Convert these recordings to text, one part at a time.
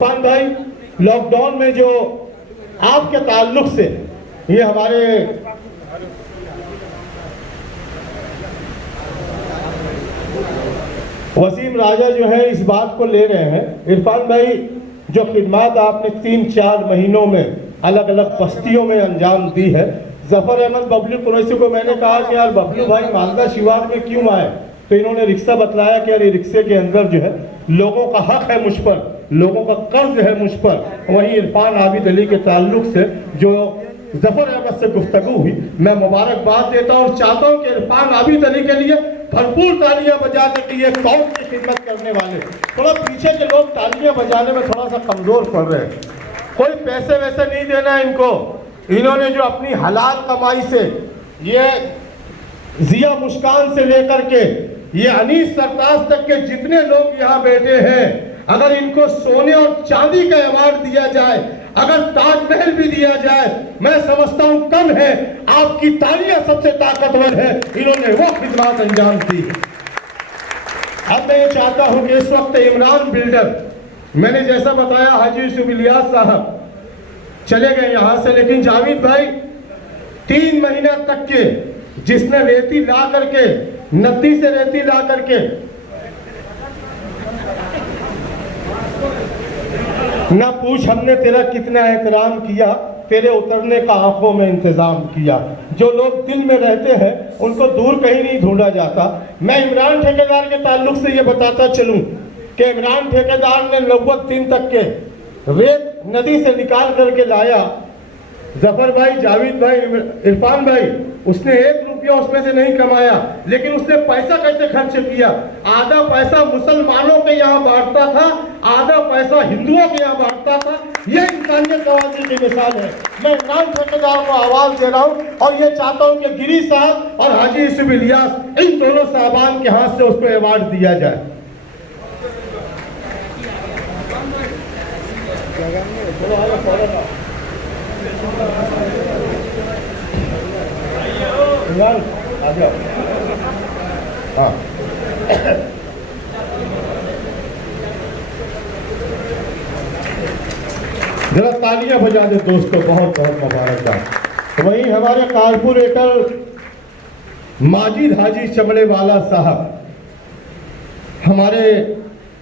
इरफान भाई, लॉकडाउन में जो आपके ताल्लुक से ये हमारे वसीम राजा जो है इस बात को ले रहे हैं। इरफान भाई, जो खिदमत आपने 3-4 महीनों में अलग अलग बस्तियों में अंजाम दी है, जफर अहमद बबलू कुरैशी को मैंने कहा कि यार बबलू भाई मालदा शिवार में क्यों आए, तो इन्होंने रिक्शा बतलाया कि यार ये रिक्शे के अंदर जो है लोगों का हक है मुझ पर, लोगों का कर्ज है मुझ पर। वहीं इरफान आबिद अली के ताल्लुक से जो जफर अहमद से गुफ्तगू हुई, मैं मुबारकबाद देता हूँ और चाहता हूँ कि इरफान आबिद अली के लिए भरपूर तालियां बजाने के लिए कौम की खिदमत करने वाले। थोड़ा पीछे के लोग तालियां बजाने में थोड़ा सा कमजोर पड़ रहे हैं, कोई पैसे वैसे नहीं देना है इनको। इन्होंने जो अपनी हलाल कमाई से, ये जिया मुस्कान से लेकर के ये अनीस सरताज तक के जितने लोग यहाँ बैठे हैं, अगर इनको सोने और चांदी का अवार्ड दिया जाए, अगर ताजमहल भी दिया जाए, मैं समझता हूं कम है। आपकी तालियां सबसे ताकतवर है, इन्होंने वो खिदमत अंजाम दी। अब मैं ये चाहता हूं कि इस वक्त इमरान बिल्डर, मैंने जैसा बताया हाजी यूसुफ इलियास साहब चले गए यहां से, लेकिन जावेद भाई 3 महीना तक के जिसने रेती ला करके, नदी से रेती ला करके ना पूछ हमने तेरा कितना एहतराम किया, तेरे उतरने का आंखों में इंतजाम किया। जो लोग दिल में रहते हैं उनको दूर कहीं नहीं ढूंढा जाता। मैं इमरान ठेकेदार के ताल्लुक से ये बताता चलूं कि इमरान ठेकेदार ने 90 दिन तक के रेत नदी से निकाल करके लाया। जफर भाई, जावेद भाई, इरफान भाई, उसने 1 रुपया उसमें से नहीं कमाया, लेकिन उसने पैसा कैसे खर्च किया। आधा पैसा मुसलमानों के यहाँ बांटता था, आधा पैसा हिंदुओं के यहाँ बांटता था। ये इंसानियत नवाजी की मिसाल है। मैं इमरान ठेकेदार को आवाज दे रहा हूँ और ये चाहता हूँ कि गिरी साहब और हाजी यूसुफ इलियास, इन दोनों साहबान के हाथ से उसको अवार्ड दिया जाए। आ जाओ। हाँ, जरा तालियां बजा दे दोस्तों, बहुत बहुत मुबारकबाद। वहीं हमारे कारपोरेटर माजिद हाजी चमड़े वाला साहब, हमारे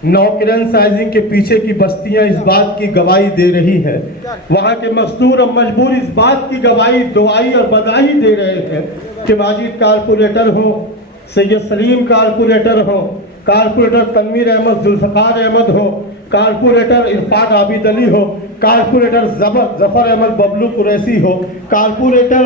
नौकिरन साइजिंग के पीछे की बस्तियां इस बात की गवाही दे रही है, वहां के मजदूर और मजबूर इस बात की गवाही, दुआई और बधाई दे रहे हैं कि माजिद कारपोरेटर हो, सैयद सलीम कारपोरेटर हो, कारपोरेटर तनवीर अहमद, जुल्फकार अहमद हो, कारपोरेटर इरफान आबिद अली हो, कारपोरेटर जफर अहमद बबलू कुरैशी हो, कारपोरेटर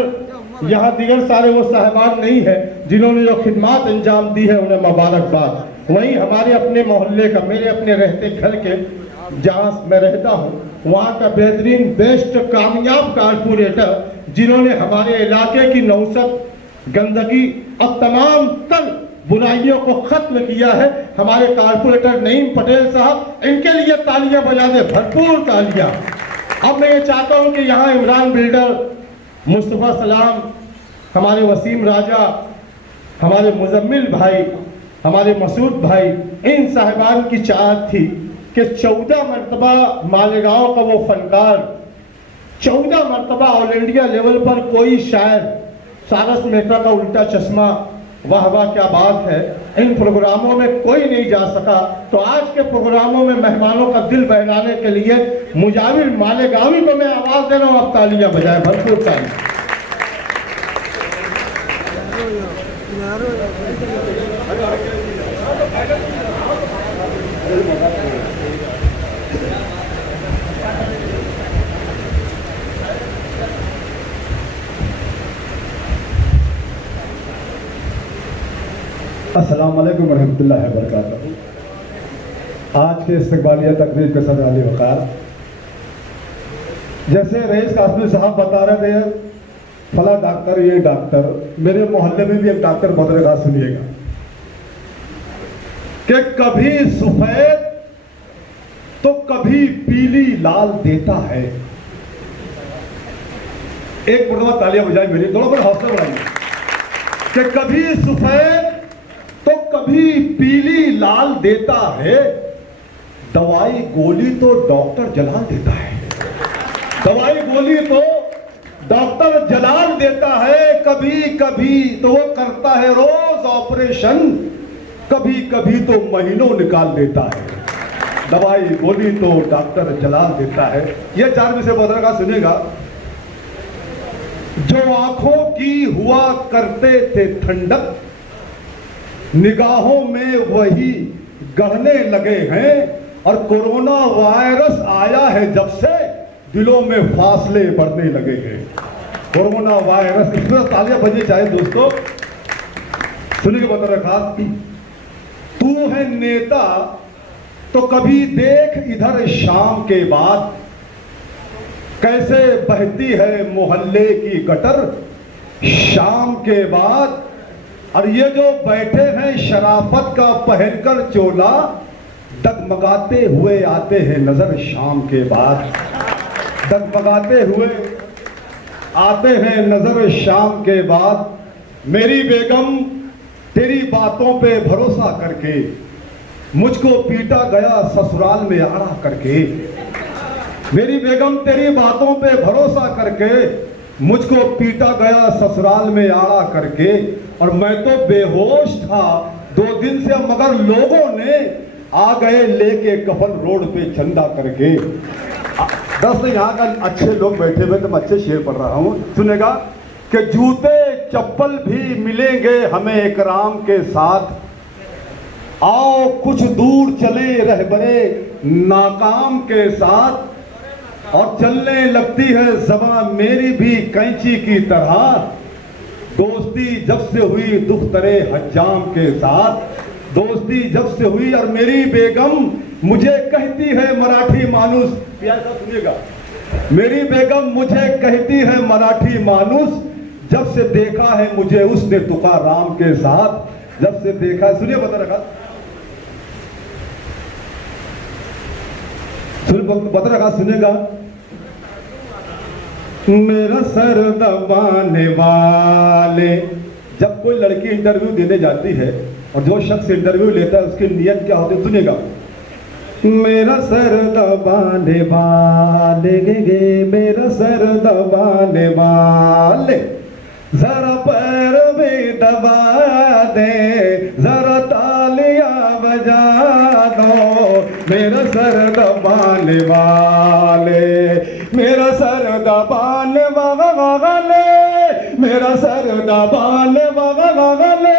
यहाँ दिगर सारे वो साहबान नहीं है जिन्होंने जो खिदमत अंजाम दी है, उन्हें मुबारकबाद। वहीं हमारे अपने मोहल्ले का, मेरे अपने रहते घर के जहाँ मैं रहता हूँ, वहाँ का बेहतरीन बेस्ट कामयाब कारपोरेटर जिन्होंने हमारे इलाके की नौसत, गंदगी और तमाम तर बुराइयों को खत्म किया है, हमारे कारपोरेटर नईम पटेल साहब, इनके लिए तालियां बजा दे, भरपूर तालियां। अब मैं ये चाहता हूं कि यहाँ इमरान बिल्डर, मुस्तफ़ा सलाम, हमारे वसीम राजा, हमारे मुजम्मिल भाई, हमारे मसूद भाई, इन साहिबान की चाहत थी कि 14 मरतबा मालेगांव का वो फनकार, 14 मरतबा ऑल इंडिया लेवल पर कोई शायर, सारस मेहता का उल्टा चश्मा, वाह वाह क्या बात है, इन प्रोग्रामों में कोई नहीं जा सका। तो आज के प्रोग्रामों में मेहमानों का दिल बहलाने के लिए मुजाविर मालेगांवी को मैं आवाज दे रहा हूँ, अब तालियां बजाएं, भरपूर तालियां। अस्सलाम वालेकुम रहमतुल्लाहि व बरकातहू। आज के इस्तकबालिया तकरीर के सदर अली वक़ार, जैसे रईस कासमी साहब बता रहे थे, फला डॉक्टर, ये डॉक्टर, मेरे मोहल्ले में भी एक डॉक्टर बदलेगा, सुनिएगा कि कभी सफेद तो कभी पीली लाल देता है। एक मरतबा तालियां बजाई मेरी, थोड़ा बहुत हौसला बढ़ाइए कि कभी सफेद तो कभी पीली लाल देता है, दवाई गोली तो डॉक्टर जला देता है, दवाई गोली तो डॉक्टर जलाल देता है। कभी कभी तो वो करता है रोज ऑपरेशन, कभी कभी तो महीनों निकाल देता है। दवाई गोली तो डॉक्टर जलाल देता है। ये 4 विषय बदल का सुनेगा। जो आंखों की हुआ करते थे ठंडक, निगाहों में वही गढ़ने लगे हैं। और कोरोना वायरस आया है जब से, दिलों में फासले बढ़ने लगे हैं। कोरोना वायरस, इसमें तालियां बजनी चाहिए दोस्तों। सुनिए बता रखा, तू है नेता तो कभी देख इधर शाम के बाद, कैसे बहती है मोहल्ले की गटर शाम के बाद। और ये जो बैठे हैं शराफत का पहनकर चोला, डगमगाते हुए आते हैं नजर शाम के बाद, डगमगाते हुए आते हैं नजर शाम के बाद। मेरी बेगम तेरी बातों पे भरोसा करके, मुझको पीटा गया ससुराल में आड़ा करके। मेरी बेगम तेरी बातों पे भरोसा करके, मुझको पीटा गया ससुराल में आड़ा करके। और मैं तो बेहोश था 2 दिन से, मगर लोगों ने आ गए लेके कफन रोड पे चंदा करके। 10 यहाँ का अच्छे लोग बैठे हुए, तो मैं अच्छे शेर पढ़ रहा हूँ, सुनेगा कि जूते चप्पल भी मिलेंगे हमें इकराम के साथ। आओ कुछ दूर चले रहबरे नाकाम के साथ। और चलने लगती है ज़बान मेरी भी कैंची की तरह। दोस्ती जब से हुई दुख्तरे हज्जाम के साथ, दोस्ती जब से हुई। और मेरी बेगम मुझे कहती है मराठी मानुस, ऐसा सुनिएगा, मेरी बेगम मुझे कहती है मराठी मानुस, जब से देखा है मुझे उसने तुकाराम के साथ, जब से देखा। सुनिए बता रखा, बता रखा, सुनेगा। मेरा सर दबाने वाले, जब कोई लड़की इंटरव्यू देने जाती है और जो शख्स इंटरव्यू लेता है उसकी नियत क्या होती है, सुनिएगा। मेरा सर दबाने वाले गे, मेरा सर दबाने वाले, जरा पैर भी दबा दे, जरा तालियां बजा दो। मेरा सर दबाने वाले, मेरा सर दबाने वाले, मेरा सर दबाने वाले,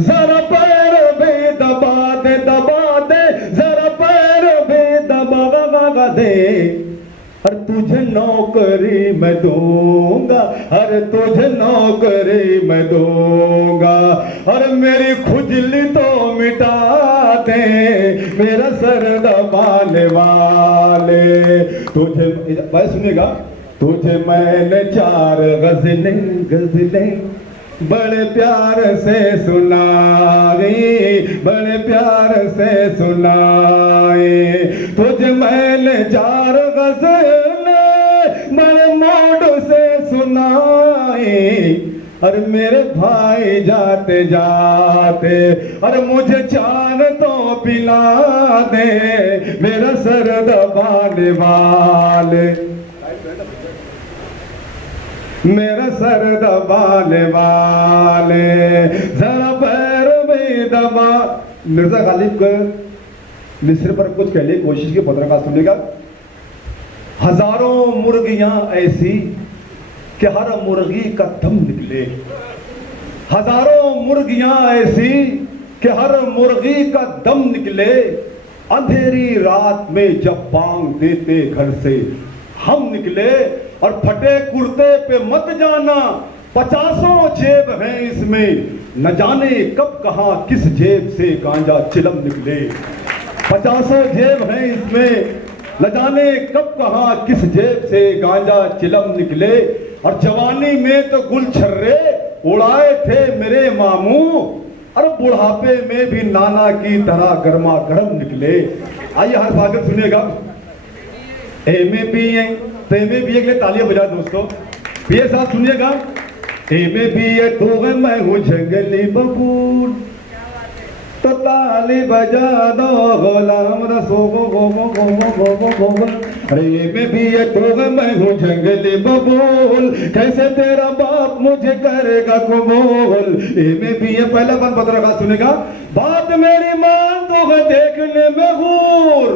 जरा पैर भी दबा दे, दबा दे, जरा पैर भी दबा दे। हर तुझे नौकरी मैं दूंगा, हर तुझे नौकरी मैं दूंगा। और मेरी खुजली तो मिटा दे, मेरा सर दबाने वाले। तुझे भाई सुनेगा, तुझे मैंने 4 गज़लें बड़े प्यार से सुनाई, बड़े प्यार से सुनाई। तुझे मैंने 4 गज़लें बड़े मोड़ से सुनाई। और मेरे भाई जाते जाते, और मुझे 4 तो पिला दे, मेरा सर दबाने वाले, मेरा सर दबाने वाले, जरा पैर में दबा। मिर्जा गालिब को मिस्र पर कुछ कहने की कोशिश की, पत्रकार सुनेगा। हजारों मुर्गियां ऐसी कि हर मुर्गी का दम निकले, हजारों मुर्गियां ऐसी कि हर मुर्गी का दम निकले। अंधेरी रात में जब बांग देते घर से हम निकले। और फटे कुर्ते पे मत जाना, 50 जेब हैं इसमें, न जाने कब कहां किस जेब से गांजा चिलम निकले। 50 जेब हैं इसमें, न जाने कब कहां किस जेब से गांजा चिलम निकले। और जवानी में तो गुल छर्रे उड़ाए थे मेरे मामू, और बुढ़ापे में भी नाना की तरह गर्मा गर्म निकले। आइए हर भागत सुनिएगा। एमए बीए, तो एमए बीए के लिए तालियां बजा दोस्तों। बीए साहब सुनिएगा। एमए बीए तो मैं हूँ जंगली बबूल, तो ताली बजा दो गुलाम रसो गो गो गो गो गो गो गो गो। अरे मैं भी ये तो मैं हूँ जंगली बबूल, कैसे तेरा बाप मुझे करेगा कबूल। मैं भी ये पहला बन पत्र का सुनेगा, बात मेरी मान तो देखने में हूर,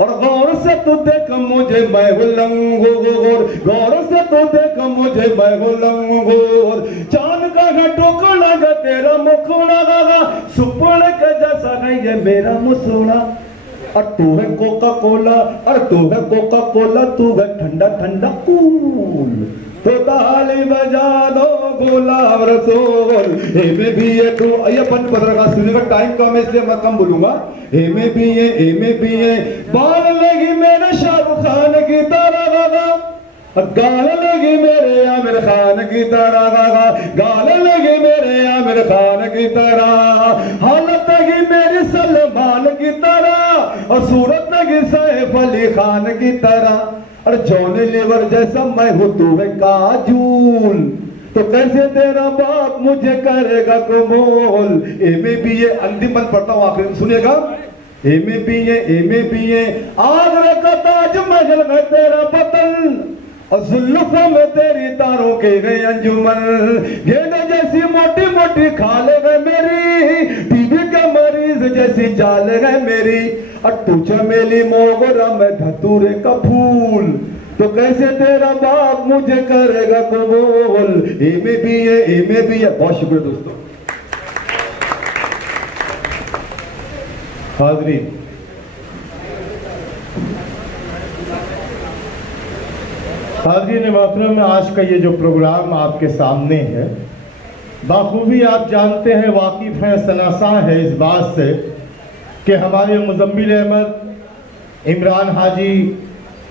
और गौर से तू देख मुझे मैं हूँ लंगूर, गौर से तू देख मुझे मैं हूँ लंगूर। चांद का है टुकड़ा गा तेरा मुखड़ा गा, सुपड़ के जैसा है ये मेरा मुसोड़ा। और तू है कोका कोला, और तू है कोका कोला, तू है ठंडा ठंडा कूल। तो ताली बजा दो गुलाब रसूल। हे में भी ये तू, ये अपन पत्र का सुनेगा, टाइम कम है इसलिए मैं कम बोलूंगा। हे में भी ये, हे में भी ये, बाल लगी मेरे शाहरुख खान की तरह गा, गाल लगी मेरे आमिर खान की तरह गा, गाल लगी मेरे आमिर खान की तरह, हालत लगी मेरी सलमान की तरह, और सूरत लगी सैफ अली खान की तरह। और जॉनी लीवर जैसा मैं हूँ तू है काजूल, तो कैसे तेरा बाप मुझे करेगा कबूल। एमे भी ये अंतिम बंद पढ़ता हूँ, आखिर सुनिएगा। एमे भी ये, एमे भी ये, आगरा का ताजमहल में तेरा पतन, और जुल्फों में तेरी तारों के गए अंजुमन। गेंदे जैसी मोटी मोटी खाले गए मेरी, टीबी के मरीज जैसी चाल गए मेरी। और तू चमेली मोगरा में धतूरे का फूल, तो कैसे तेरा बाप मुझे करेगा कबूल। एमे भी है, एमे भी है। बहुत शुक्रिया दोस्तों। हाज़रीन, हाज़रीन मोहतरम, आज का ये जो प्रोग्राम आपके सामने है, बाखूबी आप जानते हैं, वाकिफ़ हैं, सनासा है इस बात से कि हमारे मुज़म्मिल अहमद, इमरान हाजी,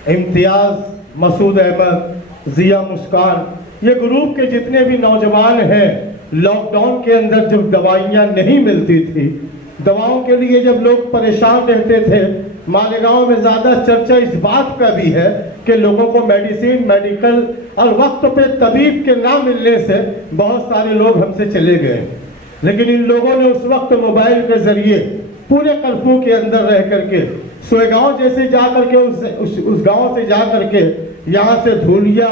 इम्तियाज़, मसूद अहमद, ज़िया मुस्कान, ये ग्रुप के जितने भी नौजवान हैं, लॉकडाउन के अंदर जब दवाइयाँ नहीं मिलती थी, दवाओं के लिए जब लोग परेशान रहते थे, मालेगांव में ज़्यादा चर्चा इस बात का भी है कि लोगों को मेडिसिन, मेडिकल और वक्त पे तबीब के ना मिलने से बहुत सारे लोग हमसे चले गए। लेकिन इन लोगों ने उस वक्त मोबाइल के ज़रिए पूरे कर्फ्यू के अंदर रह करके सोएगांव जैसे जा करके उस गांव से जा करके यहाँ से धूलिया,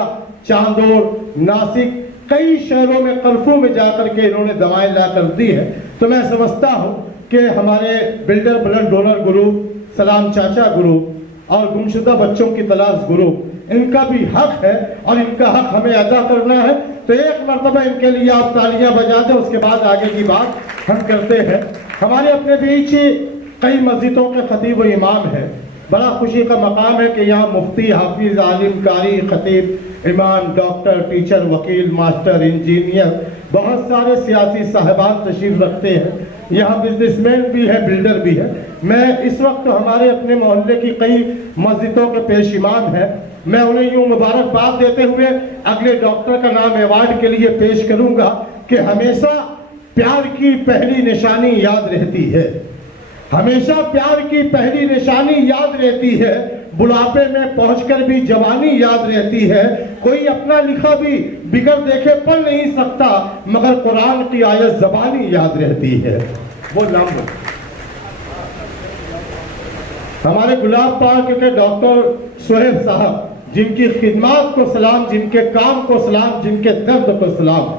चांदोर, नासिक, कई शहरों में कर्फ्यू में जा करके इन्होंने दवाएं ला कर दी है। तो मैं समझता हूँ कि हमारे बिल्डर ब्लड डोनर ग्रुप, सलाम चाचा ग्रुप और गुमशुदा बच्चों की तलाश ग्रुप, इनका भी हक है और इनका हक हमें अदा करना है। तो एक मरतबा इनके लिए आप तालियां बजा दें, उसके बाद आगे की बात हम करते हैं। हमारे अपने बीच कई मस्जिदों के खतीब व इमाम हैं। बड़ा खुशी का मकाम है कि यहाँ मुफ्ती, हाफिज, आलिम, कारी, खतीब, इमाम, डॉक्टर, टीचर, वकील, मास्टर, इंजीनियर, बहुत सारे सियासी साहिबान तशरीफ रखते हैं। यहाँ बिजनेसमैन भी है, बिल्डर भी है। मैं इस वक्त हमारे अपने मोहल्ले की कई मस्जिदों के पेश इमाम हैं, मैं उन्हें यूँ मुबारकबाद देते हुए अगले डॉक्टर का नाम अवार्ड के लिए पेश करूँगा कि हमेशा प्यार की पहली निशानी याद रहती है, हमेशा प्यार की पहली निशानी याद रहती है, बुढ़ापे में पहुंचकर भी जवानी याद रहती है। कोई अपना लिखा भी बिगड़ देखे पढ़ नहीं सकता, मगर कुरान की आयत ज़बानी याद रहती है। वो नाम हमारे गुलाब पार्क के डॉक्टर सोहेब साहब, जिनकी खिदमत को सलाम, जिनके काम को सलाम, जिनके दर्द को सलाम।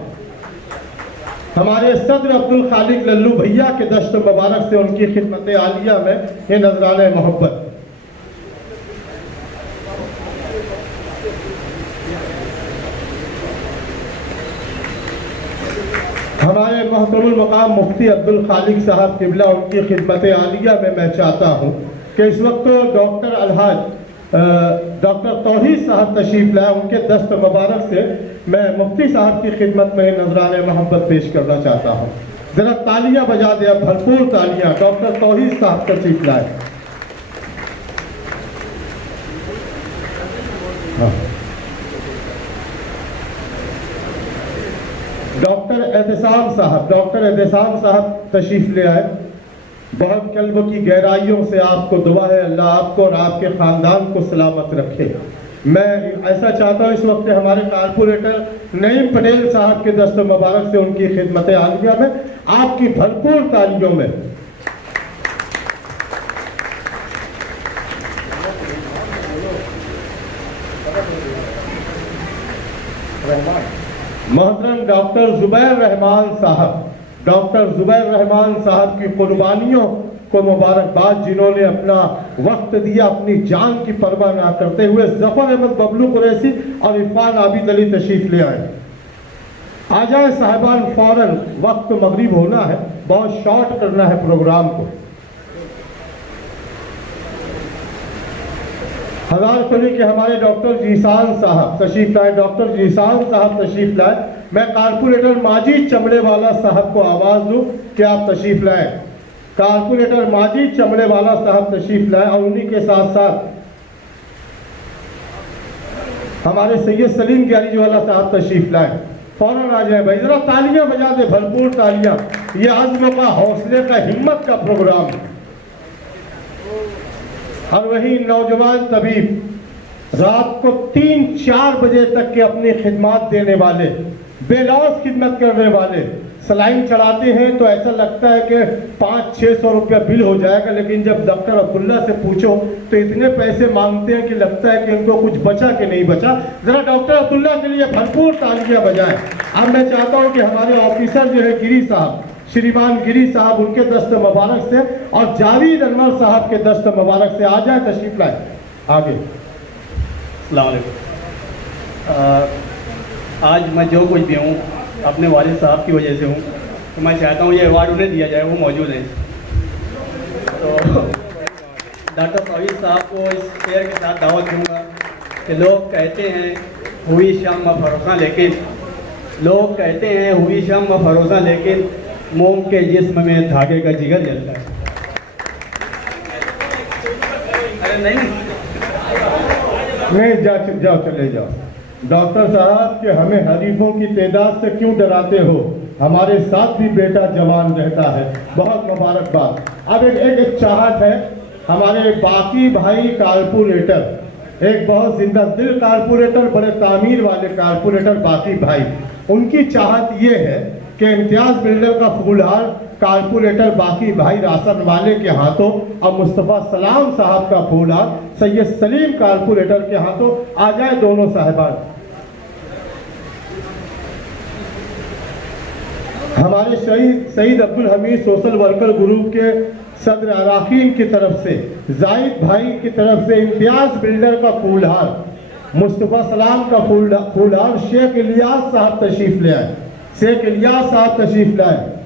हमारे सदर अब्दुल खालिक लल्लू भैया के दस्त मुबारक से उनकी खिदमत आलिया में ये नजराने मोहब्बत। हमारे मोहतरम मकाम मुफ्ती अब्दुल खालिक साहब किबला, उनकी खिदमत आलिया में मैं चाहता हूँ कि इस वक्त डॉक्टर अलहाज डॉक्टर तौहीद साहब तशरीफ लाए, उनके दस्त मुबारक से मैं मुफ्ती साहब की खिदमत में नजराने मोहब्बत पेश करना चाहता हूँ। जरा तालियां बजा दे, भरपूर तालियां। डॉक्टर तौहीद साहब तशरीफ लाए। डॉक्टर एहतसाम साहब, डॉक्टर एहतसाम साहब तशरीफ ले आए। बहुत कल्ब की गहराइयों से आपको दुआ है, अल्लाह आपको और आपके ख़ानदान को सलामत रखे। मैं ऐसा चाहता हूँ इस वक्त हमारे कारपोरेटर नईम पटेल साहब के दस्त मुबारक से उनकी खिदमत आलिया में आपकी भरपूर तालियों में मोहतरम डॉक्टर जुबैर रहमान साहब, डॉक्टर जुबैर रहमान साहब की कुर्बानियों को मुबारकबाद, जिन्होंने अपना वक्त दिया, अपनी जान की परवाह ना करते हुए। जफर अहमद बबलू कुरैशी और इरफान आबिद अली तशरीफ ले आए। आ जाए साहिबान, फौरन, वक्त मगरिब होना है, बहुत शॉर्ट करना है प्रोग्राम को। हजारखली के हमारे डॉक्टर जीसान साहब तशरीफ लाए, डॉक्टर जीसान साहब तशरीफ लाए। मैं कारपोरेटर माजिद चमड़े वाला साहब को आवाज दूं कि आप तशरीफ लाए। कारपोरेटर माजिद चमड़े वाला साहब तशरीफ लाए और उन्हीं के साथ साथ हमारे सैयद सलीम ग्यारीवाला साहब तशरीफ लाए। फौरन आ जाए भाई, जरा तालियां बजा दे, भरपूर तालियां। ये आज़्म का, हौसले का, हिम्मत का प्रोग्राम है। और वही नौजवान तबीब रात को 3-4 बजे तक के अपनी खिदमत देने वाले, बेलौस खिदमत करने वाले, सलाइन चढ़ाते हैं तो ऐसा लगता है कि 500-600 रुपया बिल हो जाएगा, लेकिन जब डॉक्टर अब्दुल्ला से पूछो तो इतने पैसे मांगते हैं कि लगता है कि इनको कुछ बचा कि नहीं बचा। जरा डॉक्टर अब्दुल्ला के लिए भरपूर तालियां बजाएं। अब मैं चाहता हूं कि हमारे ऑफिसर जो है गिरी साहब, श्रीमान गिरी साहब, उनके दस्त मुबारक से और जावेद अनवर साहब के दस्त मुबारक से आ जाए, तशरीफ लाए आगे। अस्सलाम वालेकुम। आज मैं जो कुछ भी हूँ अपने वालिद साहब की वजह से हूँ, तो मैं चाहता हूँ ये अवार्ड उन्हें दिया जाए, वो मौजूद हैं। तो डॉक्टर फरीद साहब को इस शेर के साथ दावत दूँगा कि लोग कहते हैं हुई शम व फरोसा, लेकिन लोग कहते हैं हुई शम व फरोसा, लेकिन मोम के जिस्म में धागे का जिगर जलता है। अरे नहीं चुप जाओ, चले जाओ। डॉक्टर साहब के हमें हरीफों की तादाद से क्यों डराते हो? हमारे साथ भी बेटा जवान रहता है, बहुत मुबारकबाद। अब एक चाहत है हमारे बाकी भाई कारपोरेटर, एक बहुत जिंदा दिल कारपोरेटर, बड़े तामीर वाले कारपोरेटर बाकी भाई, उनकी चाहत ये है कि इम्तियाज बिल्डर का फूलहार कारपोरेटर बाकी भाई राशन वाले के हाथों और मुस्तफ़ा सलाम साहब का फूलहार सैयद सलीम कारपोरेटर के हाथों आ जाए, दोनों साहिबान। हमारे शहीद Abdul Hamid social worker group के सदर अराकीन की तरफ से, जाहिद भाई की तरफ से इम्तियाज बिल्डर का फूलहार, मुस्तफ़ा सलाम का फूलहार शेख इलियास साहब तशरीफ ले आए, शेख इलियास साहब तशरीफ लाए।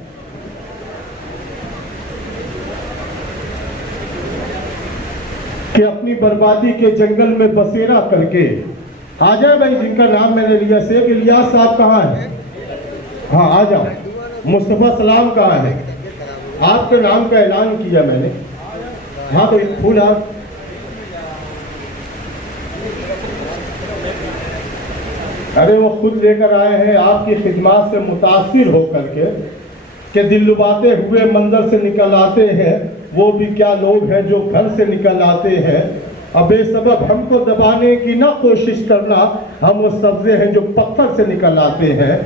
कि अपनी बर्बादी के जंगल में बसेरा करके आ जाए भाई, जिनका नाम मैंने लिया। शेख इलियास साहब कहाँ है? हाँ आ जाओ। मुस्तफ़ा सलाम कहाँ है? आपके नाम का ऐलान किया मैंने। हाँ तो फूल आप अरे वो खुद लेकर आए हैं आपकी खिदमत से मुतासिर होकर के कि दिल लुभाते हुए मंदिर से निकल आते हैं, वो भी क्या लोग हैं जो घर से निकल आते हैं। अब बेसबब हमको दबाने की ना कोशिश करना, हम वो सब्जे हैं जो पत्थर से निकल आते हैं।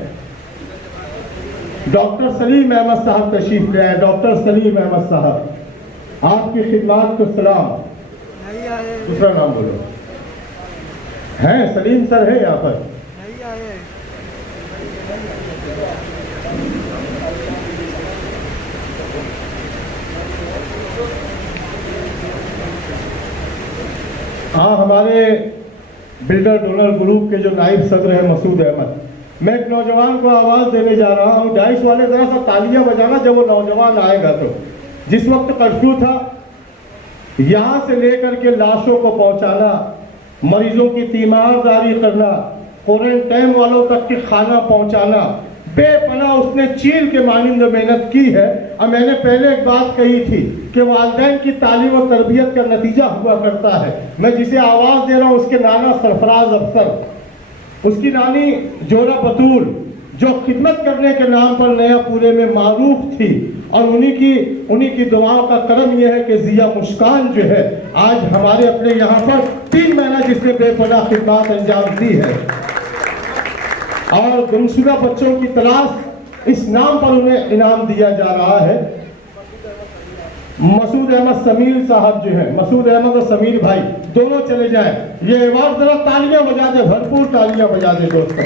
डॉक्टर सलीम अहमद साहब तशरीफ ले आए। डॉक्टर सलीम अहमद साहब आपकी खिदमत को सलाम। दूसरा नाम बोलो। हैं सलीम सर है यहाँ पर? हाँ, हमारे बिल्डर डोनर ग्रुप के जो नाइब सदर है मसूद अहमद, मैं एक नौजवान को आवाज़ देने जा रहा हूँ। डाइस वाले ज़रा सा तालियां बजाना जब वो नौजवान आएगा। तो जिस वक्त कर्फ्यू था, यहाँ से लेकर के लाशों को पहुँचाना, मरीजों की तीमारदारी करना, क्वारंटाइन वालों तक के खाना पहुँचाना, बेपनाह उसने चील के मानिंद मेहनत की है। और मैंने पहले एक बात कही थी कि वालिदैन की तालीम और तरबियत का नतीजा हुआ करता है। मैं जिसे आवाज़ दे रहा हूँ उसके नाना सरफराज अफसर, उसकी नानी जोरा बतूल, जो खिदमत करने के नाम पर नया पूरे में मारूफ थी। और उन्हीं की दुआओं का करम यह है कि जिया मुस्कान जो है आज हमारे अपने यहाँ पर 3 महीना जिसने बेपनाह खिदमत अंजाम दी है। और गुमशुदा बच्चों की तलाश, इस नाम पर उन्हें इनाम दिया जा रहा है। मसूद अहमद समीर साहब जो है, मसूद अहमद और समीर भाई दोनों चले जाए। ये अवार्ड जरा तालियां बजा दे, भरपूर तालियां बजा दे दोस्तों।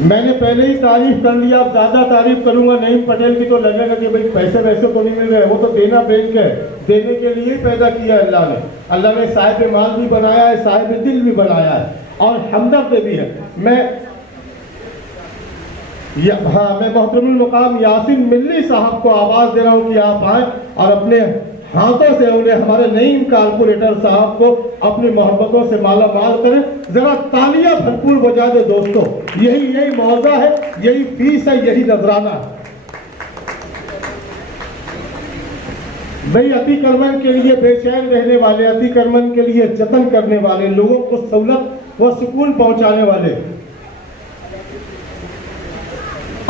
मैंने पहले ही तारीफ कर लिया, अब ज्यादा तारीफ करूंगा नहीं पटेल की तो लगेगा कि भाई पैसे वैसे तो नहीं मिल रहे, वो तो देना बैंक है, देने के लिए ही पैदा किया अल्लाह ने। अल्लाह ने साहिब माल भी बनाया है, साहिब दिल भी बनाया है और हमदर्द भी है। मैं मोहतरमुल मुकाम यासिन मिल्ली साहब को आवाज दे रहा हूँ कि आप आए और अपने हाथों से उन्हें हमारे नईम कारपोरेटर साहब को अपनी मोहब्बतों से माला माल करें। जरा तालियां भरपूर बजा दे दोस्तों, यही मौजा है, यही फीस है, यही नजराना है। भाई अतिक्रमण के लिए बेचैन रहने वाले, अतिक्रमण के लिए जतन करने वाले, लोगों को सहूलत व सुकून पहुंचाने वाले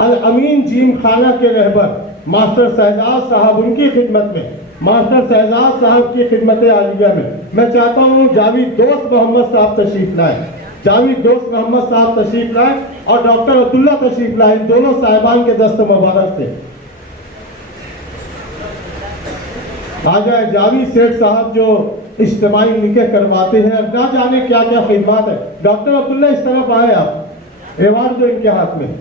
अल अमीन जीम खाना के रहबर मास्टर शहजाद साहब, उनकी खिदमत में, मास्टर शहजाद साहब की खिदमत आलिया में मैं चाहता हूँ जावेद दोस्त मोहम्मद साहब तशरीफ लाए, जावेद दोस्त मोहम्मद साहब तशरीफ लाए और डॉक्टर अब्दुल्ला तशरीफ लाए। इन दोनों साहिबान के दस्त मुबारक से आ जाए। जावेद सेठ साहब जो इज्तिमाई निकाह करवाते हैं, ना जाने क्या क्या खिदमत है। डॉक्टर अब्दुल्ला इस तरफ आए, आप रिवार्ड जो इनके हाथ में।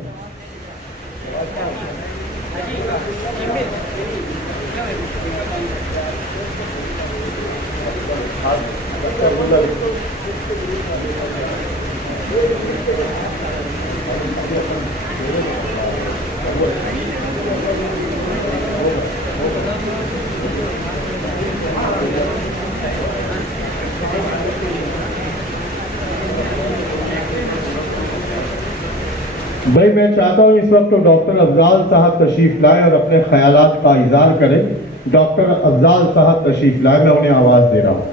भाई मैं चाहता हूँ इस वक्त तो डॉक्टर अफजाल साहब तशरीफ लाए और अपने ख्यालात का इज़हार करें। डॉक्टर अफजाल साहब तशरीफ लाए, मैं उन्हें आवाज दे रहा हूँ।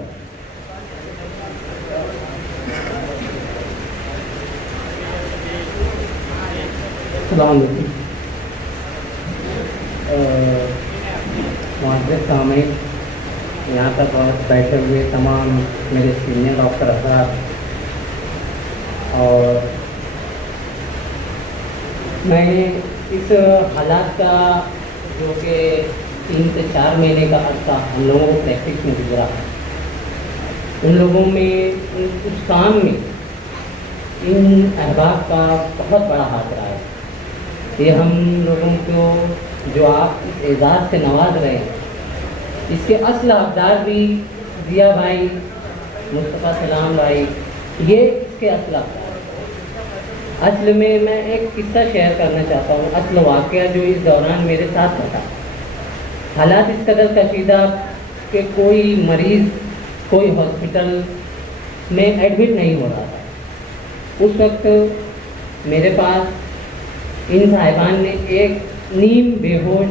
सामईन, यहाँ तक बैठे हुए तमाम मेरे सीनियर डॉक्टर हज़रात, और मैं इस हालात का जो कि 3 से 4 महीने का अर्सा हम लोगों को प्रैक्टिस में गुजरा, उन लोगों में उस काम में इन अहबाब का बहुत बड़ा हाथ रहा है। ये हम लोगों को जो आप इस एजाज़ से नवाज रहे हैं, इसके असल हकदार भी जिया भाई, मुस्तफ़ा सलाम भाई, ये इसके असल हकदार। असल में मैं एक किस्सा शेयर करना चाहता हूँ, असल वाक़या जो इस दौरान मेरे साथ घटा। हालात इस कदर कशीदा कि कोई मरीज़ कोई हॉस्पिटल में एडमिट नहीं हो रहा था। उस वक्त मेरे पास इन साहिबान ने एक नीम बेहोश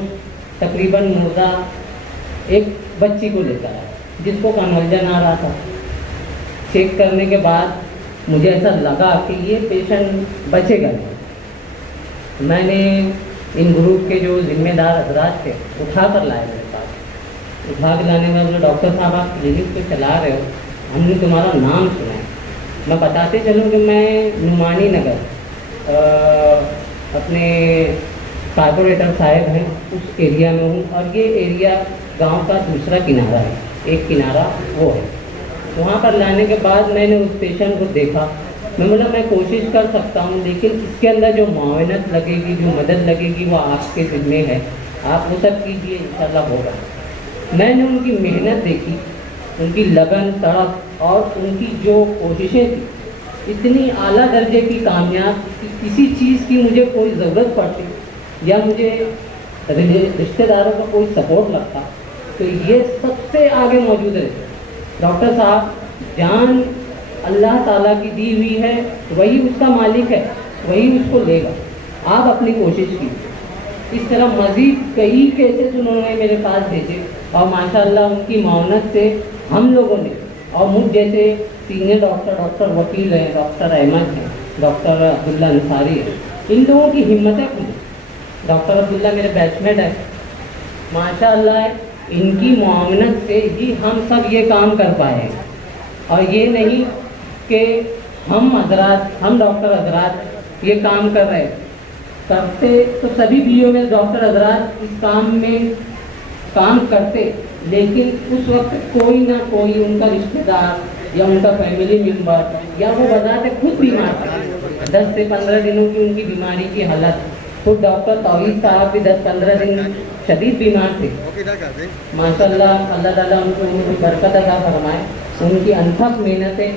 तकरीबन मुर्दा एक बच्ची को लेकर आया, जिसको कन्वर्जन आ रहा था। चेक करने के बाद मुझे ऐसा लगा कि ये पेशेंट बचेगा नहीं। मैंने इन ग्रुप के जो जिम्मेदार हजरात थे उठा कर लाए मेरे पास। उठा कर लाने में बोले, डॉक्टर साहब आप क्लिनिक तो चला रहे हो, हमने तुम्हारा नाम सुना है। मैं बताते चलूँ कि मैं नुमानी नगर अपने कारपोरेटर साहब हैं उस एरिया में हूँ, और ये एरिया गांव का दूसरा किनारा है, एक किनारा वो है। वहाँ पर लाने के बाद मैंने उस पेशेंट को देखा। मैं बोला मैं कोशिश कर सकता हूँ, लेकिन इसके अंदर जो मुआवनत लगेगी, जो मदद लगेगी, वो आपके ज़िम्मे है, आप वो सब कीजिए, इंशाल्लाह होगा। मैंने उनकी मेहनत देखी, उनकी लगन, तड़प और उनकी जो कोशिशें थी, इतनी आला दर्जे की कामयाब कि किसी चीज़ की मुझे कोई ज़रूरत पड़ती या मुझे रिश्तेदारों का कोई सपोर्ट लगता तो ये सबसे आगे मौजूद रहते। डॉक्टर साहब, जान अल्लाह ताला की दी हुई है, वही उसका मालिक है, वही उसको लेगा, आप अपनी कोशिश कीजिए। इस तरह मज़ीद कई केसेस उन्होंने मेरे पास भेजे और माशाल्लाह उनकी मावनत से हम लोगों ने, और मुझ जैसे सीनियर डॉक्टर वकील हैं, डॉक्टर अहमद हैं, डॉक्टर अब्दुल्ला अंसारी है, इन लोगों की हिम्मतें खुली। डॉक्टर अब्दुल्ला मेरे बैचमेट है, माशाल्लाह इनकी मुआवनत से ही हम सब ये काम कर पाए हैं। और ये नहीं कि हम डॉक्टर हजरात ये काम कर रहे करते तो सभी BOMS डॉक्टर हजरात इस काम में काम करते, लेकिन उस वक्त कोई ना कोई उनका रिश्तेदार या उनका फैमिली मेम्बर या वो बताते खुद बीमार थे, 10 से 15 दिनों की उनकी बीमारी की हालत, खुद डॉक्टर तौहीद साहब भी 10-15 दिन शदीद बीमार थे। माशाल्लाह अल्लाह ताला उनको उनकी बरकत अता फरमाए। उनकी अनथक मेहनतें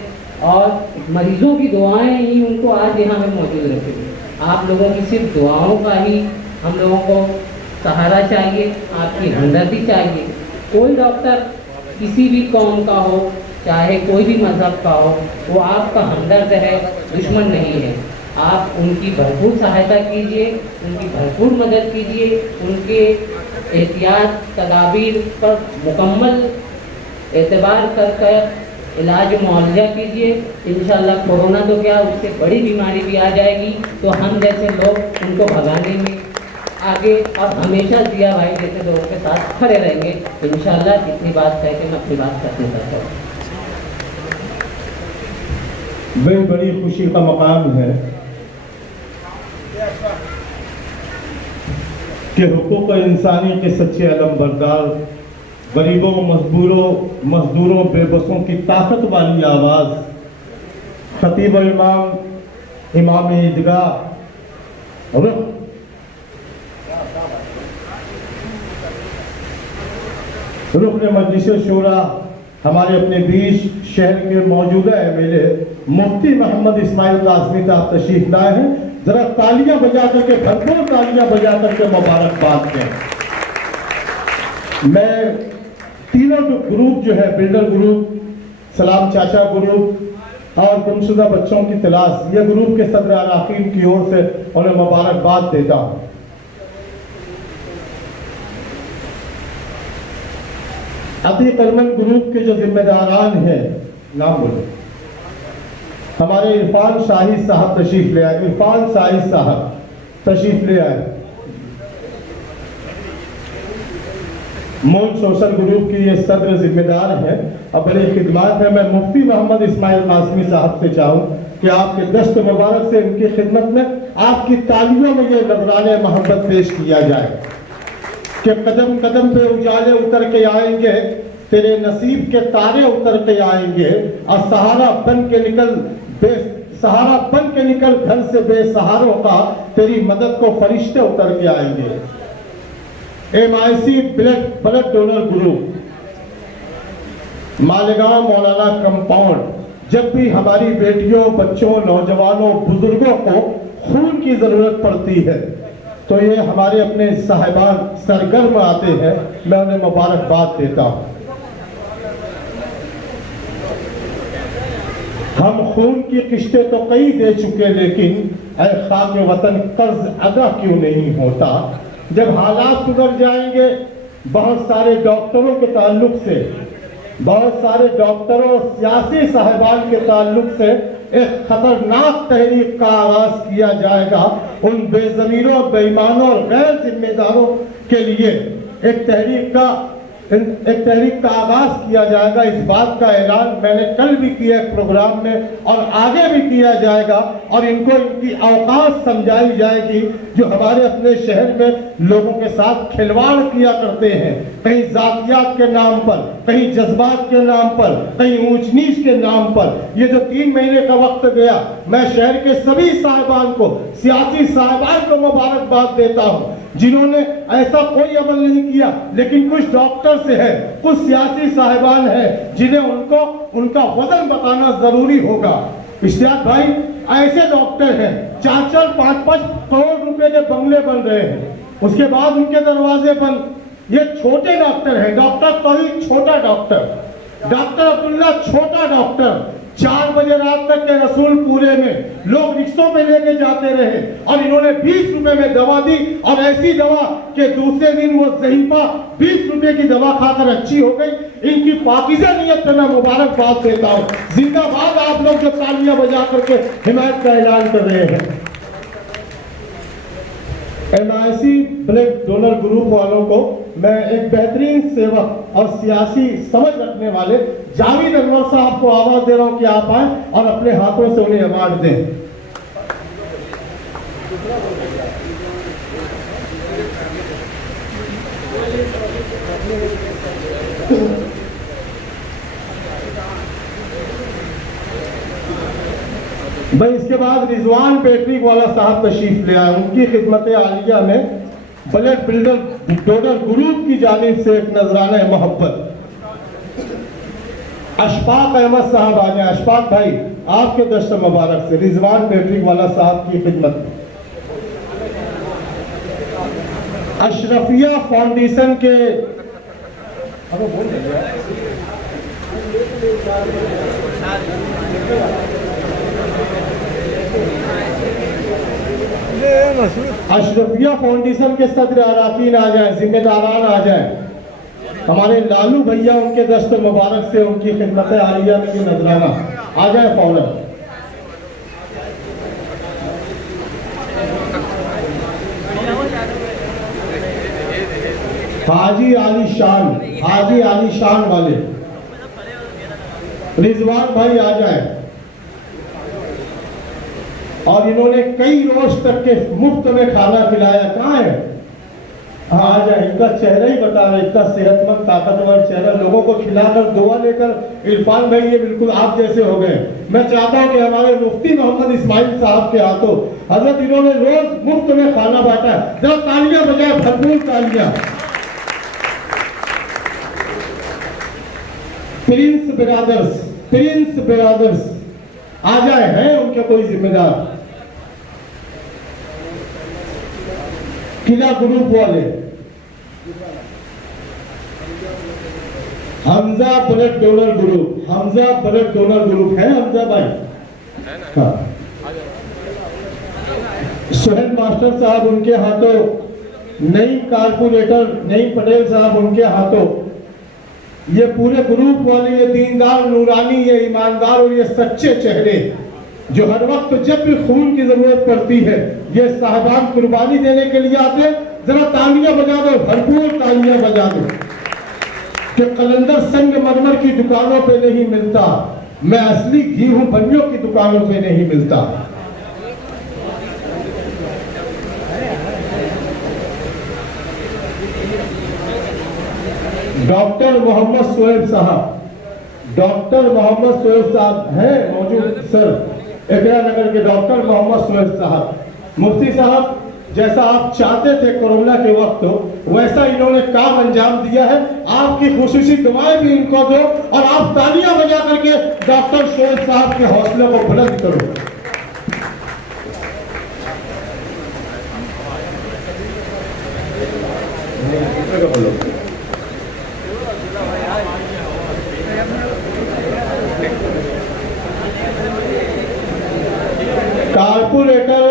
और मरीजों की दुआएं ही उनको आज यहाँ पर मौजूद रखेंगी। आप लोगों की सिर्फ दुआओं का ही हम लोगों को सहारा चाहिए, आपकी हमदर्दी चाहिए। कोई डॉक्टर किसी भी कौम का हो, चाहे कोई भी मज़हब का हो, वो आपका हमदर्द है, दुश्मन नहीं है। आप उनकी भरपूर सहायता कीजिए, उनकी भरपूर मदद कीजिए, उनके एहतियात तदाबीर पर मुकम्मल एतबार कर इलाज मुआवजा कीजिए। इंशाअल्लाह कोरोना तो क्या, उससे बड़ी बीमारी भी आ जाएगी तो हम जैसे लोग उनको भगाने में आगे और हमेशा जिया भाई जैसे लोगों के साथ खड़े रहेंगे इंशाअल्लाह। इतनी बात कह के मैं अपनी बात करना चाहता हूँ। वे बड़ी खुशी का मकाम है कि हुकूक इंसानी के सच्चे अलमबरदार, गरीबों, मजदूरों, बेबसों की ताकत वाली आवाज़, खतीब इमाम ईदगाह रुकन मजलिस शूरा हमारे अपने बीच शहर के मौजूदा एमएलए मुफ्ती मोहम्मद इस्माइल काज़मी साहब तशरीफ लाए हैं। जरा तालियां बजा करके, भरपूर तालियां बजा करके मुबारकबाद दें। मैं तीनों ग्रुप जो है, बिल्डर ग्रुप, सलाम चाचा ग्रुप और गुमशुदा बच्चों की तलाश, ये ग्रुप के सदर अराकीन की ओर से उन्हें मुबारकबाद देता हूँ। अतीक अरमन ग्रुप के जो जिम्मेदारान हैं, नाम बोलो, हमारे इरफान शाही साहब तशरीफ ले आए। इरफान शाही साहब तशरीफ ले आए। मून सोशल ग्रुप की ये सदर जिम्मेदार हैं और बड़ी खिदमत है। मैं मुफ्ती मोहम्मद इस्माइल काज़मी साहब से चाहूँ कि आपके दस्त मुबारक से इनकी खिदमत में आपकी तालियों में ये नजराने मोहब्बत पेश किया जाए कि कदम कदम पे उजाले उतर के आएंगे, तेरे नसीब के तारे उतर के आएंगे और सहारा बन के निकल घर से बेसहारों का तेरी मदद को फरिश्ते उतर के आएंगे। MIC blood donor group, Malegaon मौलाना कंपाउंड, जब भी हमारी बेटियों, बच्चों, नौजवानों, बुजुर्गों को खून की जरूरत पड़ती है तो ये हमारे अपने साहिबान सरगर्म आते हैं। मैं उन्हें मुबारकबाद देता हूँ। हम खून की किश्तें तो कई दे चुके, लेकिन ऐ खाके वतन कर्ज अदा क्यों नहीं होता। जब हालात सुधर जाएंगे, बहुत सारे डॉक्टरों के ताल्लुक से, बहुत सारे डॉक्टरों और सियासी साहिबान के ताल्लुक से एक खतरनाक तहरीक का आगाज किया जाएगा। उन बेज़मीरों, बेईमानों और गैर जिम्मेदारों के लिए एक तहरीक का आगाज किया जाएगा। इस बात का ऐलान मैंने कल भी किया एक प्रोग्राम में और आगे भी किया जाएगा और इनको इनकी औकात समझाई जाएगी जो हमारे अपने शहर में लोगों के साथ खिलवाड़ किया करते हैं, कहीं जातियात के नाम पर, कहीं जज्बात के नाम पर, कहीं ऊंच नीच के नाम पर। ये जो 3 महीने का वक्त गया, मैं शहर के सभी साहिबान को, सियासी साहिबान को मुबारकबाद देता हूँ जिन्होंने ऐसा कोई अमल नहीं किया। लेकिन कुछ डॉक्टर से है, कुछ सियासी साहिबान है जिन्हें उनका वजन बताना जरूरी होगा। इश्तियाक भाई, ऐसे डॉक्टर हैं 4-4, 5-5 करोड़ रुपए के बंगले बन रहे हैं, उसके बाद उनके दरवाजे बंद। ये छोटे डॉक्टर हैं। डॉक्टर तौहीद छोटा डॉक्टर, डॉक्टर अब्दुल्ला छोटा डॉक्टर। 4 बजे रात तक के रसूलपुरे में लोग रिक्शों में लेके जाते रहे और इन्होंने 20 रुपए में दवा दी और ऐसी दवा कि दूसरे दिन वो ज़हीफा 20 रुपए की दवा खाकर अच्छी हो गई। इनकी पाकीज़ा नियत पे मैं मुबारकबाद देता हूँ। जिंदाबाद आप लोग जो तालियां बजा करके हिमायत का ऐलान कर रहे हैं। MIC ब्लड डोनर ग्रुप वालों को मैं एक बेहतरीन सेवक और सियासी समझ रखने वाले जावेद अनवर साहब को आवाज दे रहा हूं कि आप आए और अपने हाथों से उन्हें अवार्ड दें। भाई इसके बाद रिजवान पैट्रिक वाला साहब तशरीफ ले आए। उनकी खिदमत आलिया में ब्लड बिल्डर डोनर ग्रुप की जानिब से एक नजराना मोहब्बत। अशफाक अहमद साहब आ जाए। अशफाक भाई आपके दस्त मुबारक से रिजवान पैट्रिक वाला साहब की खिदमत में। अशरफिया फाउंडेशन के अशरफिया फाउंडेशन के सदर अराकीन आ जाए, जिम्मेदारान आ जाए। हमारे लालू भैया उनके दस्त मुबारक से उनकी खिदमत आलिया में ये नजराना आ जाए फौरन। हाजी आली शान वाले रिजवान भाई आ जाए। और इन्होंने कई रोज तक के मुफ्त में खाना खिलाया। कहाँ है? हाँ आ जाए। इनका चेहरा ही बता रहा है, इतना सेहतमंद ताकतवर चेहरा, लोगों को खिलाकर दुआ लेकर इरफान भाई ये बिल्कुल आप जैसे हो गए। मैं चाहता हूँ कि हमारे मुफ्ती मोहम्मद इस्माइल साहब के हाथों हजरत इन्होंने रोज मुफ्त में खाना बांटा है। जरा तालियां बजाए, भरपूर तालियां। प्रिंस ब्रदर्स आ जाए। हैं उनके कोई जिम्मेदार? किला ग्रुप वाले, हमजा ब्लड डोनर ग्रुप, है हमजा भाई? हाँ। सोहेल मास्टर साहब उनके हाथों, नई कारपोरेटर नई पटेल साहब उनके हाथों, ये पूरे ग्रुप वाले, ये दीनदार, नूरानी, ये ईमानदार और ये सच्चे चेहरे जो हर वक्त जब भी खून की जरूरत पड़ती है ये साहबान कुर्बानी देने के लिए आते हैं। जरा तालियां बजा दो, भरपूर तालियां बजा दो। कि कलंदर संगमरमर की दुकानों पे नहीं मिलता, मैं असली घी हूं बनियों की दुकानों पे नहीं मिलता। डॉक्टर मोहम्मद सोएब साहब हैं मौजूद? सर एकरा नगर के डॉक्टर मोहम्मद सोएब साहब, मुफ्ती साहब जैसा आप चाहते थे कोरोना के वक्त वैसा इन्होंने काम अंजाम दिया है। आपकी खुसूसी दुआएं भी इनको दो और आप तालियां बजा करके डॉक्टर सोएब साहब के हौसले को बुलंद करो। कारपोरेटर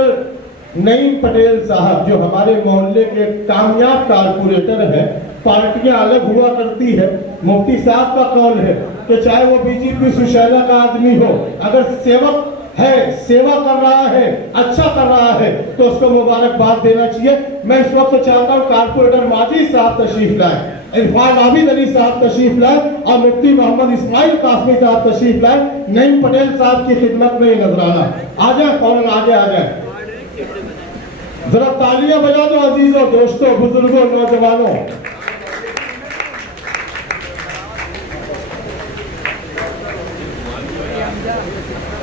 नईम पटेल साहब जो हमारे मोहल्ले के कामयाब कारपोरेटर हैं, पार्टियां अलग हुआ करती है, मुफ्ती साहब का कौल है कि चाहे वो बीजेपी सुशैला का आदमी हो, अगर सेवक है, सेवा कर रहा है, अच्छा कर रहा है तो उसको मुबारकबाद देना चाहिए। मैं इस वक्त चाहता हूँ कारपोरेटर माजिद साहब तशरीफ लाए, इरफान आबिद अली साहब तशरीफ लाए और मुफ्ती मोहम्मद इस्माइल कासमी साहब तशरीफ लाए। नईम पटेल साहब की खिदमत में नजराना आ जाए, फौरन आगे आ जाए। जरा तालियां बजा दो अजीजों, दोस्तों, बुजुर्गों, नौजवानों।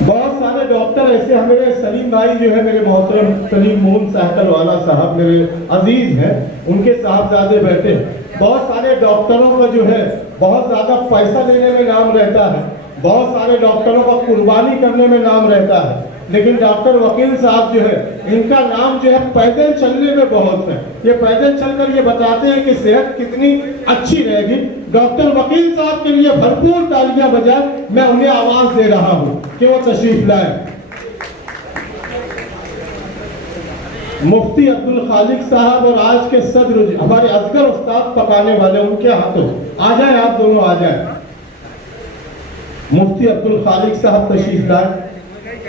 बहुत सारे डॉक्टर ऐसे, हमारे सलीम भाई जो है, मेरे मोहतरम सलीम मोहन साहकल वाला साहब मेरे अजीज हैं, उनके साहबजादे बैठे हैं। बहुत सारे डॉक्टरों का जो है बहुत ज्यादा पैसा लेने में नाम रहता है, बहुत सारे डॉक्टरों का कुर्बानी करने में नाम रहता है, लेकिन डॉक्टर वकील साहब जो है इनका नाम जो है पैदल चलने में बहुत है। ये पैदल चलकर ये बताते हैं कि सेहत कितनी अच्छी रहेगी। डॉक्टर वकील साहब के लिए भरपूर तालियां बजाए, मैं उन्हें आवाज दे रहा हूं कि वो तशरीफ लाए। मुफ्ती अब्दुल खालिक साहब और आज के सदर हमारे असगर उस्ताद पकाने वाले, उनके हाथों आ जाए, आप दोनों आ जाए। मुफ्ती अब्दुल खालिक साहब तशरीफ लाए,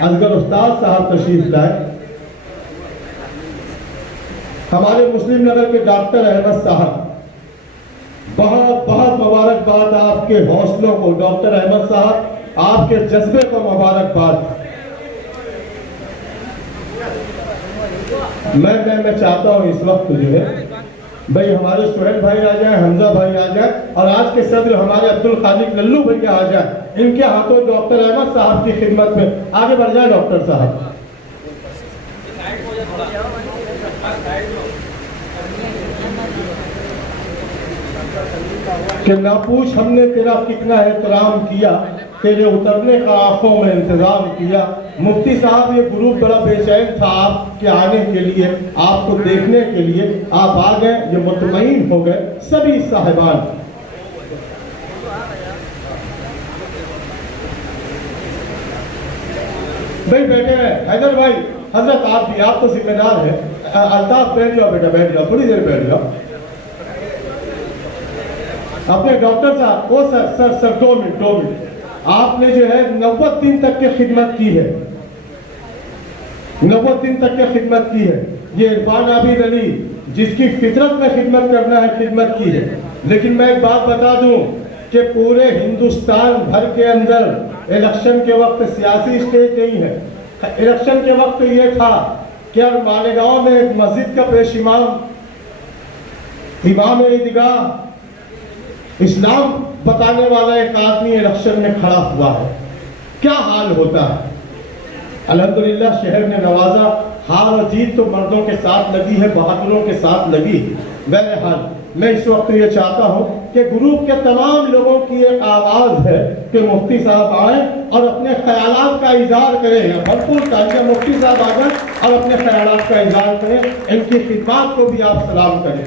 असगर उस्ताद साहब तशरीफ लाए। हमारे मुस्लिम नगर के डॉक्टर अहमद साहब, बहुत बहुत मुबारकबाद आपके हौसलों को। डॉक्टर अहमद साहब आपके जज्बे को मुबारकबाद। मैं चाहता हूं इस वक्त जो है भाई हमारे सुहेल भाई आ जाए, हमजा भाई आ जाए और आज के सदर हमारे अब्दुल खालिक लल्लू भैया आ जाए। इनके हाथों डॉक्टर अहमद साहब की खिदमत में आगे बढ़ जाए डॉक्टर साहब। कि ना पूछ हमने तेरा कितना एहतराम किया, तेरे उतरने का आंखों में इंतजाम किया। मुफ्ती साहब ये ग्रुप बड़ा बेचैन था आपके आने के लिए, आपको देखने के लिए। आप आ गए, ये मुतमईन हो गए सभी साहिबान। भाई बैठे हैं हैदर भाई, हजरत आप भी, आप तो जिम्मेदार है। अल्ताफ बैठ जाओ बेटा, बैठ जाओ, थोड़ी देर बैठ जाओ। अपने डॉक्टर साहब, ओ सर सर सर 2 मिनट। आपने जो है 90 दिन तक की खिदमत की है, 90 दिन तक की खिदमत की है। ये इरफान आबिद अली जिसकी फितरत में खिदमत करना है, खिदमत की है। लेकिन मैं एक बात बता दूं कि पूरे हिंदुस्तान भर के अंदर इलेक्शन के वक्त सियासी स्टेज नहीं है। इलेक्शन के वक्त ये था कि मालेगांव में एक मस्जिद का पेश इमाम ईदगाह इस्लाम बताने वाला एक आदमी इलेक्शन में खड़ा हुआ है। क्या हाल होता है। अल्हम्दुलिल्लाह शहर ने नवाजा। हार और जीत तो मर्दों के साथ लगी है, बहादुरों के साथ लगी। बहरहाल मैं इस वक्त ये चाहता हूँ कि ग्रुप के तमाम लोगों की एक आवाज है कि मुफ्ती साहब आए और अपने ख्यालात का इजहार करें। भरपूर तालियां, मुफ्ती साहब आ जाए और अपने ख्यालात का इजहार करें। इनकी खिदमत को भी आप सलाम करें।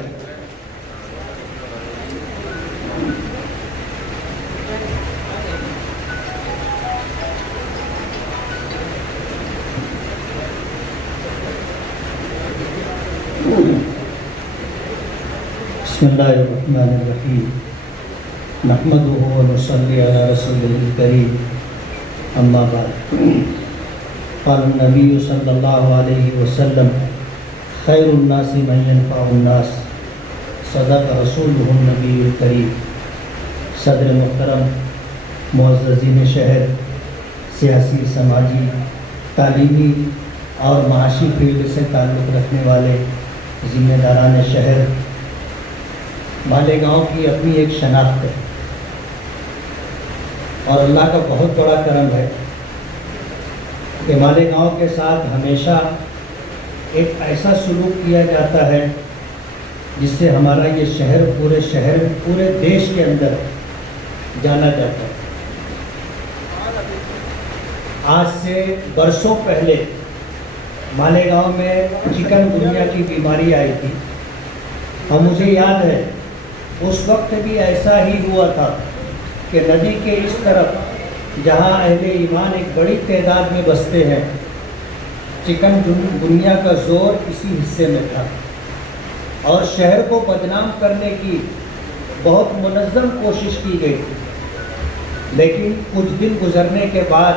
बिस्मिल्लाहिर्रहमानिर्रहीम नहमदुहु व नुसल्ली अला रसूलिल करीम अम्मा बाद। क़ाल नबी सल्लल्लाहु अलैहि वसल्लम खैरुन नासि मन यनफ़उन नास सदक़ रसूलुहुन नबीयुल करीम। सदर मुहतरम, मुअज़्ज़ज़ीन शहर, सियासी, समाजी, तालीमी और माशी फील्ड से ताल्लुक़ रखने वाले ज़िम्मेदारान शहर, मालेगांव की अपनी एक शनाख्त है और अल्लाह का बहुत बड़ा करम है कि मालेगांव के साथ हमेशा एक ऐसा सलूक किया जाता है जिससे हमारा ये शहर पूरे देश के अंदर जाना जाता है। आज से बरसों पहले मालेगांव में चिकनगुनिया की बीमारी आई थी और मुझे याद है उस वक्त भी ऐसा ही हुआ था कि नदी के इस तरफ जहां अहले ईमान एक बड़ी तादाद में बसते हैं, चिकनगुनिया का जोर इसी हिस्से में था और शहर को बदनाम करने की बहुत मुनज़्ज़म कोशिश की गई थी। लेकिन कुछ दिन गुजरने के बाद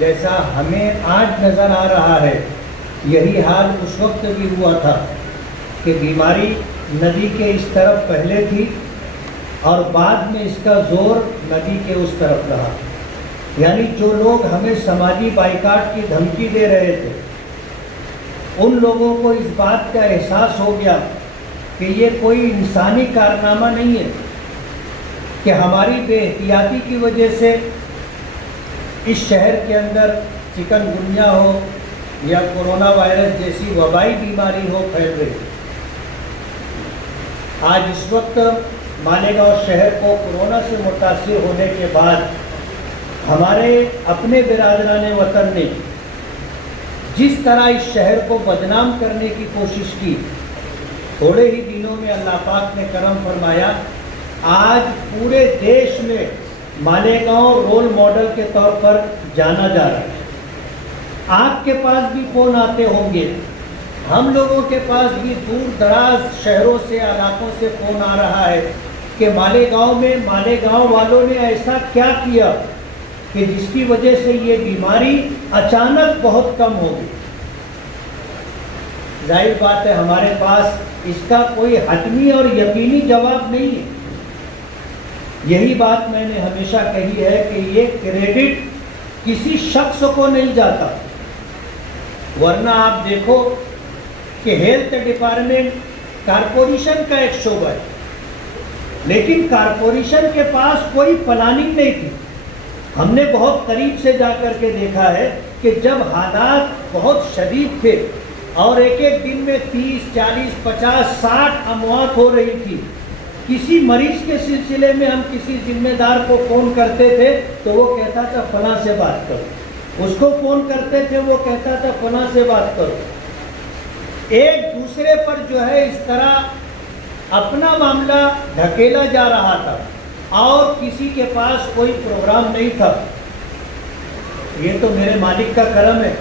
जैसा हमें आज नज़र आ रहा है, यही हाल उस वक्त भी हुआ था कि बीमारी नदी के इस तरफ पहले थी और बाद में इसका जोर नदी के उस तरफ रहा। यानी जो लोग हमें समाजी बाइकाट की धमकी दे रहे थे, उन लोगों को इस बात का एहसास हो गया कि ये कोई इंसानी कारनामा नहीं है कि हमारी बेहतियाती की वजह से इस शहर के अंदर चिकनगुनिया हो या कोरोना वायरस जैसी वबाई बीमारी हो फैल रही। आज इस वक्त मालेगांव शहर को कोरोना से मुतासिर होने के बाद हमारे अपने बिरादरान वतन ने जिस तरह इस शहर को बदनाम करने की कोशिश की, थोड़े ही दिनों में अल्लाह पाक ने करम फरमाया। आज पूरे देश में मालेगांव रोल मॉडल के तौर पर जाना जा रहा है। आपके पास भी फ़ोन आते होंगे, हम लोगों के पास भी दूर दराज शहरों से, इलाकों से फ़ोन आ रहा है कि मालेगांव में मालेगांव वालों ने ऐसा क्या किया कि जिसकी वजह से ये बीमारी अचानक बहुत कम हो गई। जाहिर बात है हमारे पास इसका कोई हतमी और यकीनी जवाब नहीं है। यही बात मैंने हमेशा कही है कि ये क्रेडिट किसी शख्स को नहीं जाता, वरना आप देखो कि हेल्थ डिपार्टमेंट कारपोरेशन का एक शोबा है, लेकिन कारपोरेशन के पास कोई प्लानिंग नहीं थी। हमने बहुत करीब से जाकर के देखा है कि जब हालात बहुत शदीद थे और एक एक दिन में 30, 40, 50, 60 अमवात हो रही थी, किसी मरीज के सिलसिले में हम किसी जिम्मेदार को फ़ोन करते थे तो वो कहता था फलां से बात करो, उसको फ़ोन करते थे वो कहता था फलां से बात करो। एक दूसरे पर जो है इस तरह अपना मामला ढकेला जा रहा था और किसी के पास कोई प्रोग्राम नहीं था। ये तो मेरे मालिक का करम है